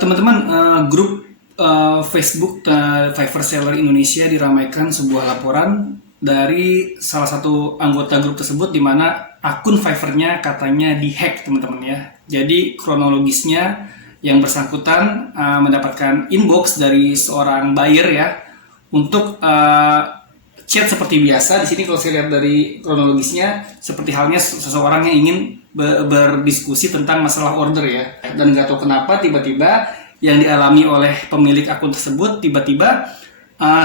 Teman-teman, grup Facebook Fiverr Seller Indonesia diramaikan sebuah laporan dari salah satu anggota grup tersebut di mana akun Fiverr-nya katanya dihack, teman-teman ya. Jadi kronologisnya yang bersangkutan mendapatkan inbox dari seorang buyer ya untuk chat seperti biasa. Di sini kalau saya lihat dari kronologisnya seperti halnya seseorang yang ingin berdiskusi tentang masalah order ya, dan nggak tahu kenapa tiba-tiba yang dialami oleh pemilik akun tersebut tiba-tiba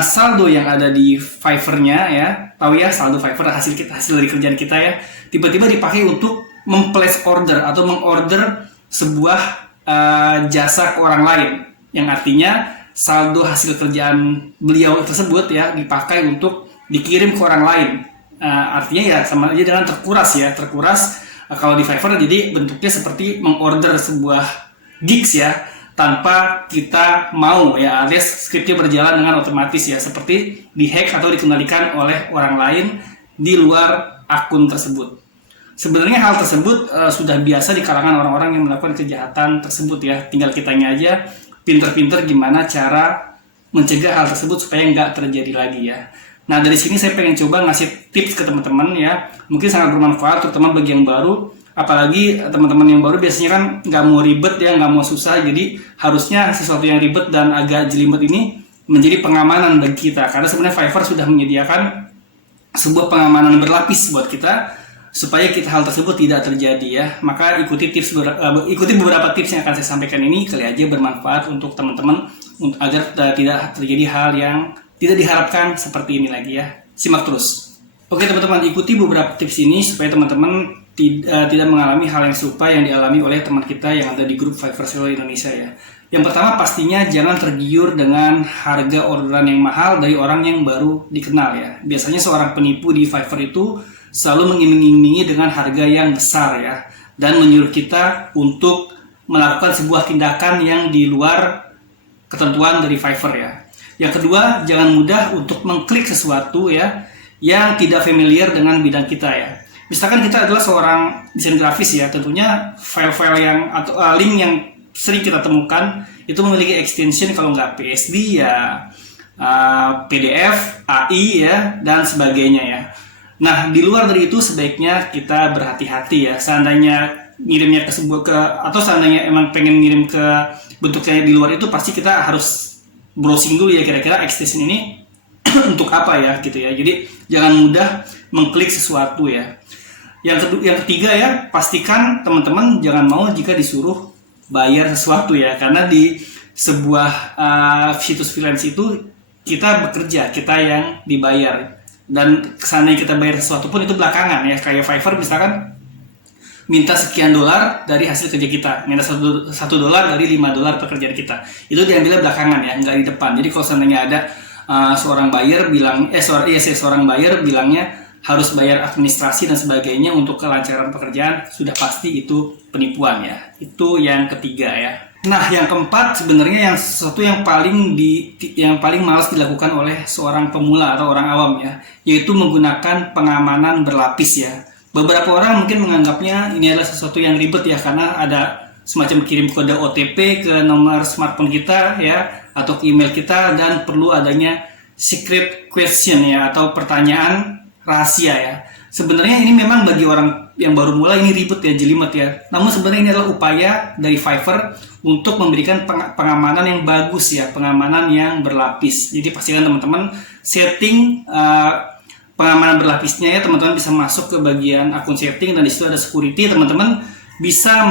saldo yang ada di Fiverr-nya ya, tahu ya saldo Fiverr hasil dari kerjaan kita ya, tiba-tiba dipakai untuk memplace order atau mengorder sebuah jasa ke orang lain, yang artinya saldo hasil kerjaan beliau tersebut ya dipakai untuk dikirim ke orang lain. Artinya ya sama aja dengan terkuras kalau di Fiverr jadi bentuknya seperti mengorder sebuah gigs ya tanpa kita mau ya, alias skripnya berjalan dengan otomatis ya, seperti dihack atau dikendalikan oleh orang lain di luar akun tersebut. Sebenarnya hal tersebut sudah biasa di kalangan orang-orang yang melakukan kejahatan tersebut ya, tinggal kitanya aja pinter-pinter gimana cara mencegah hal tersebut supaya nggak terjadi lagi ya. Nah, dari sini saya pengen coba ngasih tips ke teman-teman ya, mungkin sangat bermanfaat terutama bagi yang baru, apalagi teman-teman yang baru biasanya kan nggak mau ribet ya, nggak mau susah, jadi harusnya sesuatu yang ribet dan agak jelimet ini menjadi pengamanan bagi kita, karena sebenarnya Fiverr sudah menyediakan sebuah pengamanan berlapis buat kita supaya hal tersebut tidak terjadi ya. Maka ikuti beberapa tips yang akan saya sampaikan ini, kali aja bermanfaat untuk teman-teman agar tidak terjadi hal yang tidak diharapkan seperti ini lagi ya. Simak terus. Oke teman-teman, ikuti beberapa tips ini supaya teman-teman tidak mengalami hal yang serupa yang dialami oleh teman kita yang ada di grup Fiverr Seller Indonesia ya. Yang pertama, pastinya jangan tergiur dengan harga orderan yang mahal dari orang yang baru dikenal ya. Biasanya seorang penipu di Fiverr itu selalu mengiming-imingi dengan harga yang besar ya, dan menyuruh kita untuk melakukan sebuah tindakan yang di luar ketentuan dari Fiverr ya. Yang kedua, jangan mudah untuk mengklik sesuatu ya yang tidak familiar dengan bidang kita ya. Misalkan kita adalah seorang desain grafis ya, tentunya file-file yang atau link yang sering kita temukan itu memiliki extension, kalau nggak PSD ya PDF, AI ya, dan sebagainya ya. Nah, di luar dari itu sebaiknya kita berhati-hati ya. Seandainya ngirimnya atau seandainya emang pengen ngirim ke bentuknya di luar itu, pasti kita harus browsing dulu ya, kira-kira extension ini untuk apa ya gitu ya. Jadi jangan mudah mengklik sesuatu ya. Yang ketiga ya, pastikan teman-teman jangan mau jika disuruh bayar sesuatu ya, karena di sebuah situs freelance itu kita bekerja, kita yang dibayar, dan kesannya kita bayar sesuatu pun itu belakangan ya. Kayak Fiverr misalkan minta sekian dolar dari hasil kerja kita, minta $1 dari $5 pekerjaan kita, itu diambilnya belakangan ya, nggak di depan. Jadi kalau seandainya ada seorang buyer bilangnya harus bayar administrasi dan sebagainya untuk kelancaran pekerjaan, sudah pasti itu penipuan ya. Itu yang ketiga ya. Nah, yang keempat sebenarnya sesuatu yang paling malas dilakukan oleh seorang pemula atau orang awam ya, yaitu menggunakan pengamanan berlapis ya. Beberapa orang mungkin menganggapnya ini adalah sesuatu yang ribet ya, karena ada semacam kirim kode OTP ke nomor smartphone kita ya, atau ke email kita, dan perlu adanya secret question ya, atau pertanyaan rahasia ya. Sebenarnya ini memang bagi orang yang baru mulai ini ribet ya, jelimet ya. Namun sebenarnya ini adalah upaya dari Fiverr untuk memberikan pengamanan yang bagus ya, pengamanan yang berlapis. Jadi pastikan teman-teman setting pengamanan berlapisnya ya. Teman-teman bisa masuk ke bagian akun setting, dan di situ ada security. Teman-teman bisa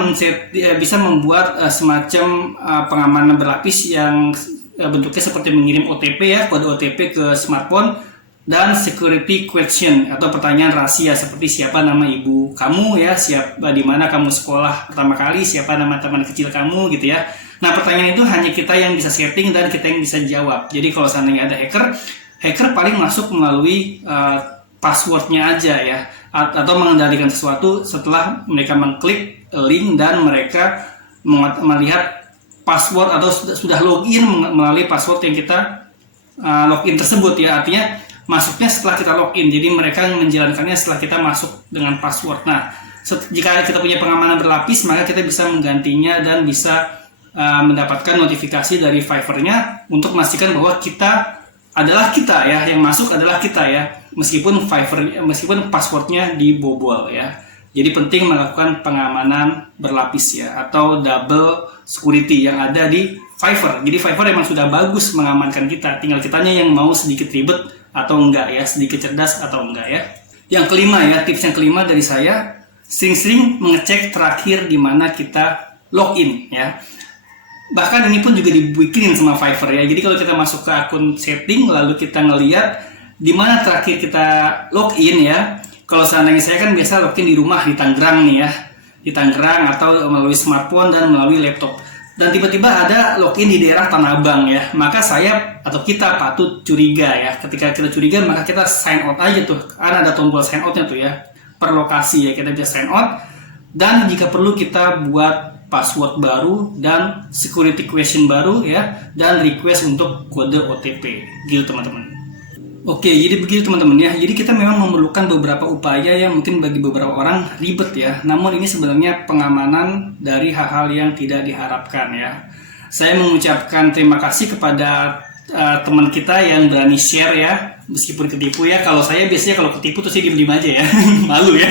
membuat semacam pengamanan berlapis yang bentuknya seperti mengirim OTP ya, kode OTP ke smartphone, dan security question atau pertanyaan rahasia seperti siapa nama ibu kamu ya, di mana kamu sekolah pertama kali, siapa nama teman kecil kamu gitu ya. Nah, pertanyaan itu hanya kita yang bisa setting dan kita yang bisa jawab. Jadi kalau seandainya ada hacker paling masuk melalui passwordnya aja ya, atau mengendalikan sesuatu setelah mereka mengklik link dan mereka melihat password atau sudah login melalui password yang kita login tersebut ya. Artinya masuknya setelah kita login, jadi mereka menjalankannya setelah kita masuk dengan password. Nah, jika kita punya pengamanan berlapis, maka kita bisa menggantinya dan bisa mendapatkan notifikasi dari Fiverr-nya untuk memastikan bahwa kita adalah kita ya, yang masuk adalah kita ya, meskipun passwordnya dibobol ya. Jadi penting melakukan pengamanan berlapis ya, atau double security yang ada di Fiverr. Jadi Fiverr emang sudah bagus mengamankan kita, tinggal kitanya yang mau sedikit ribet atau enggak ya, sedikit cerdas atau enggak ya. Yang kelima ya, tips yang kelima dari saya, sering-sering mengecek terakhir di mana kita login ya. Bahkan ini pun juga dibikinin sama Fiverr ya. Jadi kalau kita masuk ke akun setting, lalu kita ngeliat di mana terakhir kita login ya. Kalau seandainya saya kan biasa login di rumah di Tangerang nih ya, di Tangerang atau melalui smartphone dan melalui laptop. Dan tiba-tiba ada login di daerah Tanah Abang ya, maka saya atau kita patut curiga ya. Ketika kita curiga, maka kita sign out aja tuh. Karena ada tombol sign outnya tuh ya, per lokasi ya, kita bisa sign out. Dan jika perlu kita buat password baru dan security question baru ya, dan request untuk kode OTP gitu teman-teman. Oke, jadi begitu teman-teman ya. Jadi kita memang memerlukan beberapa upaya yang mungkin bagi beberapa orang ribet ya. Namun ini sebenarnya pengamanan dari hal-hal yang tidak diharapkan ya. Saya mengucapkan terima kasih kepada teman kita yang berani share ya, meskipun ketipu ya. Kalau saya biasanya kalau ketipu tuh sih diem-diem aja ya, malu ya.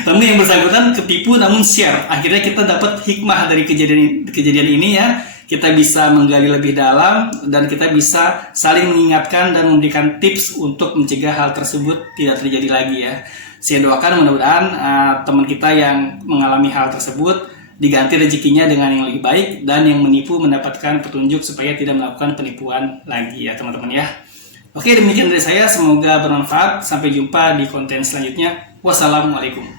Tapi yang bersangkutan ketipu namun share. Akhirnya kita dapat hikmah dari kejadian ini ya. Kita bisa menggali lebih dalam dan kita bisa saling mengingatkan dan memberikan tips untuk mencegah hal tersebut tidak terjadi lagi ya. Saya doakan mudah-mudahan teman kita yang mengalami hal tersebut diganti rezekinya dengan yang lebih baik dan yang menipu mendapatkan petunjuk supaya tidak melakukan penipuan lagi ya teman-teman ya. Oke, demikian dari saya, semoga bermanfaat. Sampai jumpa di konten selanjutnya. Wassalamualaikum.